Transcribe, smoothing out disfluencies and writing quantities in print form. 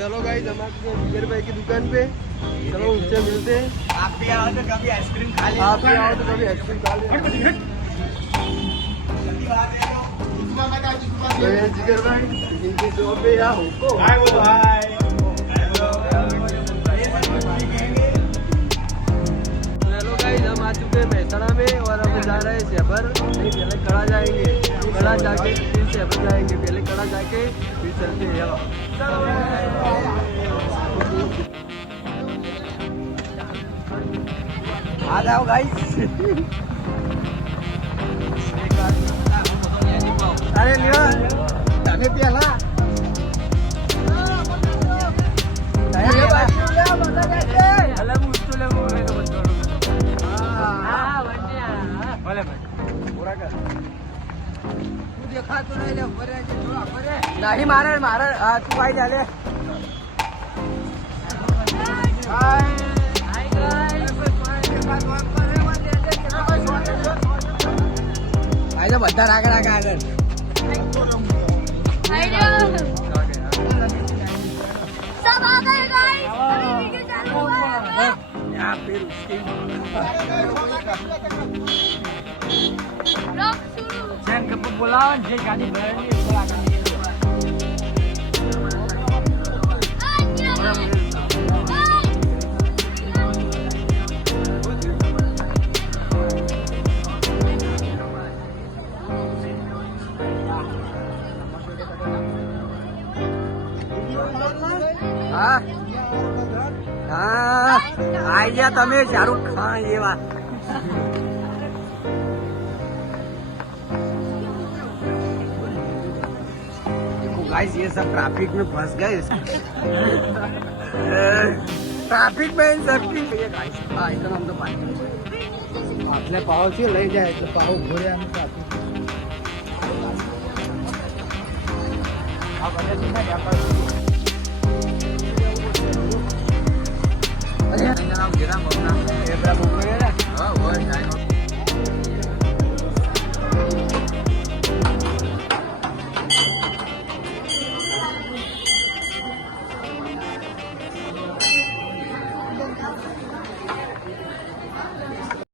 चलो गाइस हम आपके जिगर भाई की दुकान पे, चलो उससे मिलते हैं। आप भी आओ तो कभी आइसक्रीम खा ले। आप भी आओ तो कभी आइसक्रीम खा ले। तो ये जिगर भाई इनकी शॉप पे या हमको हाय वो हाय हेलो गाइस हम आ चुके हैं मेहसाणा में और हम जा रहे हैं शहर। नहीं पहले कड़ा जाएंगे, कड़ा जाके फिर शहर जाएंगे। पहले कड़ा जाके फिर चलते हैं। आ जाओ गाइस। अरे लिया तने पियाला नहीं मारे मारे तू भाई डाले आइए બધા આગળ આગળ આગળ सब आ गए गाइस, अभी वीडियो चालू हुआ है। यहाँ फिर उसकी ब्लॉग शुरू। चैन कब बोला जे गाड़ी भरनी बोला गाड़ी हाँ हाँ आई गया तमे शाहरुख खान ये बात देखो गाइस ये सब ट्रैफिक में फंस गए ट्रैफिक में इन सबकी ये गाइस हाँ इतना हम तो पानी आपने पाव से ले जाए तो पाव घोड़े हम ट्रैफिक आप अगर नहीं ना अरे नाम गिरा बोलना ये बड़ा बोल रहा है हां वो है